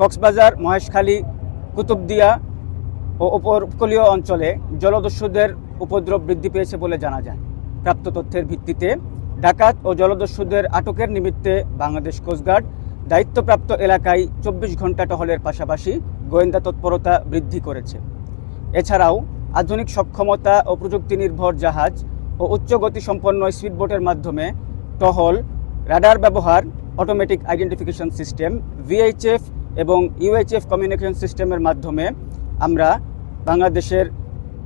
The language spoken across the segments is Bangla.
কক্সবাজার, মহেশখালী, কুতুবদিয়া ও উপকূলীয় অঞ্চলে জলদস্যুদের উপদ্রব বৃদ্ধি পেয়েছে বলে জানা যায়। প্রাপ্ত তথ্যের ভিত্তিতে ডাকাত ও জলদস্যুদের আটকের নিমিত্তে বাংলাদেশ কোস্টগার্ড দায়িত্বপ্রাপ্ত এলাকায় 24 ঘন্টা টহলের পাশাপাশি গোয়েন্দা তৎপরতা বৃদ্ধি করেছে। এছাড়াও আধুনিক সক্ষমতা ও প্রযুক্তি নির্ভর জাহাজ ও উচ্চ গতিসম্পন্ন স্পিডবোটের মাধ্যমে টহল, রাডার ব্যবহার, অটোমেটিক আইডেন্টিফিকেশন সিস্টেম, ভিএইচএফ এবং ইউএইচএফ কমিউনিকেশন সিস্টেমের মাধ্যমে আমরা বাংলাদেশের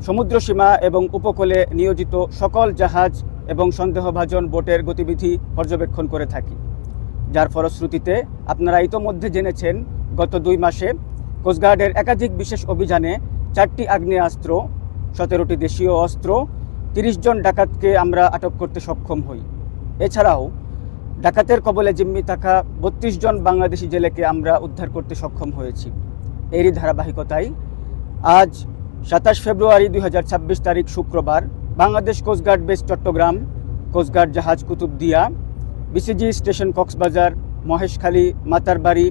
সমুদ্রসীমা এবং উপকূলে নিয়োজিত সকল জাহাজ এবং সন্দেহভাজন বোটের গতিবিধি পর্যবেক্ষণ করে থাকি। যার ফলশ্রুতিতে আপনারা ইতোমধ্যে জেনেছেন, গত 2 মাসে কোস্টগার্ডের একাধিক বিশেষ অভিযানে 4টি আগ্নেয়াস্ত্র, 17টি দেশীয় অস্ত্র, 30 জন ডাকাতকে আমরা আটক করতে সক্ষম হই। এছাড়াও ডাকাতের কবলে জিম্মি থাকা 32 জন বাংলাদেশি জেলেকে আমরা উদ্ধার করতে সক্ষম হয়েছি। এরই ধারাবাহিকতায় আজ 27 ফেব্রুয়ারি 2026 তারিখ শুক্রবার Bangladesh coastguard base Chattogram, coastguard জাহাজ কুতুবদিয়া, বিসিজি স্টেশন কক্সবাজার, মহেশখালী, মাতারবাড়ি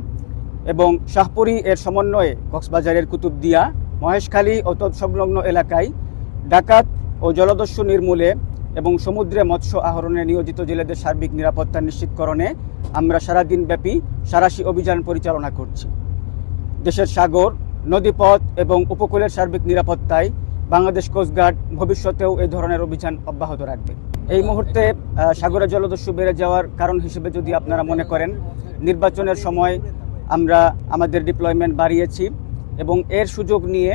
এবং শাহপুরী এর সমন্বয়ে কক্সবাজারের কুতুবদিয়া, মহেশখালী ও তৎসংলগ্ন এলাকায় ডাকাত ও জলদস্যু নির্মূলে এবং সমুদ্রে মৎস্য আহরণে নিয়োজিত জেলেদের সার্বিক নিরাপত্তা নিশ্চিতকরণে আমরা সারাদিনব্যাপী সাঁড়াশি অভিযান পরিচালনা করছি। দেশের সাগর, নদীপথ এবং উপকূলের সার্বিক নিরাপত্তায় বাংলাদেশ কোস্টগার্ড ভবিষ্যতেও এই ধরনের অভিযান অব্যাহত রাখবে। এই মুহূর্তে সাগরে জলদস্যু বেড়ে যাওয়ার কারণ হিসেবে যদি আপনারা মনে করেন, নির্বাচনের সময় আমরা আমাদের ডিপ্লয়মেন্ট বাড়িয়েছি এবং এর সুযোগ নিয়ে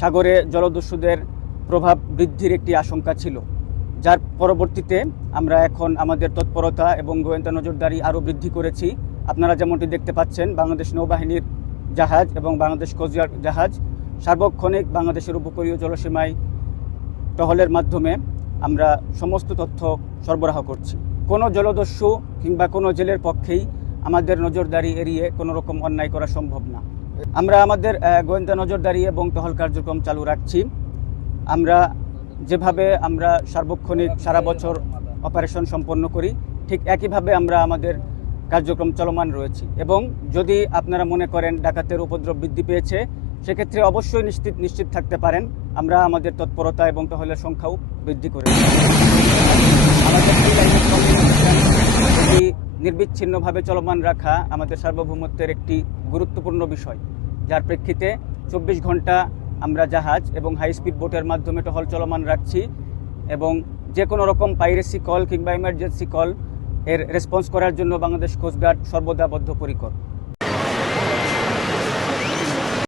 সাগরে জলদস্যুদের প্রভাব বৃদ্ধির একটি আশঙ্কা ছিল, যার পরবর্তীতে আমরা এখন আমাদের তৎপরতা এবং গোয়েন্দা নজরদারি আরও বৃদ্ধি করেছি। আপনারা যেমনটি দেখতে পাচ্ছেন, বাংলাদেশ নৌবাহিনীর জাহাজ এবং বাংলাদেশ কোস্টগার্ড জাহাজ সার্বক্ষণিক বাংলাদেশের উপকূলীয় জলসীমায় টহলের মাধ্যমে আমরা সমস্ত তথ্য সরবরাহ করছি। কোনো জলদস্যু কিংবা কোনো জেলের পক্ষেই আমাদের নজরদারি এড়িয়ে কোনো রকম অন্যায় করা সম্ভব না। আমরা আমাদের গোয়েন্দা নজরদারি এবং টহল কার্যক্রম চালু রাখছি। আমরা যেভাবে আমরা সার্বক্ষণিক সারা বছর অপারেশন সম্পন্ন করি, ঠিক একইভাবে আমরা আমাদের কার্যক্রম চলমান রয়েছে। এবং যদি আপনারা মনে করেন ডাকাতের উপদ্রব বৃদ্ধি পেয়েছে, সেক্ষেত্রে অবশ্যই নিশ্চিত থাকতে পারেন আমরা আমাদের তৎপরতা এবং টহলের সংখ্যাও বৃদ্ধি করেছি। আমাদের নির্বিচ্ছিন্নভাবে চলমান রাখা আমাদের সার্বভৌমত্বের একটি গুরুত্বপূর্ণ বিষয়, যার প্রেক্ষিতে 24 ঘন্টা আমরা জাহাজ এবং হাই স্পিড বোটের মাধ্যমে টহল চলমান রাখছি এবং যে কোনো রকম পাইরেসি কল কিংবা ইমার্জেন্সি কল এর রেসপন্স করার জন্য বাংলাদেশ কোস্টগার্ড সর্বদা বদ্ধপরিকর।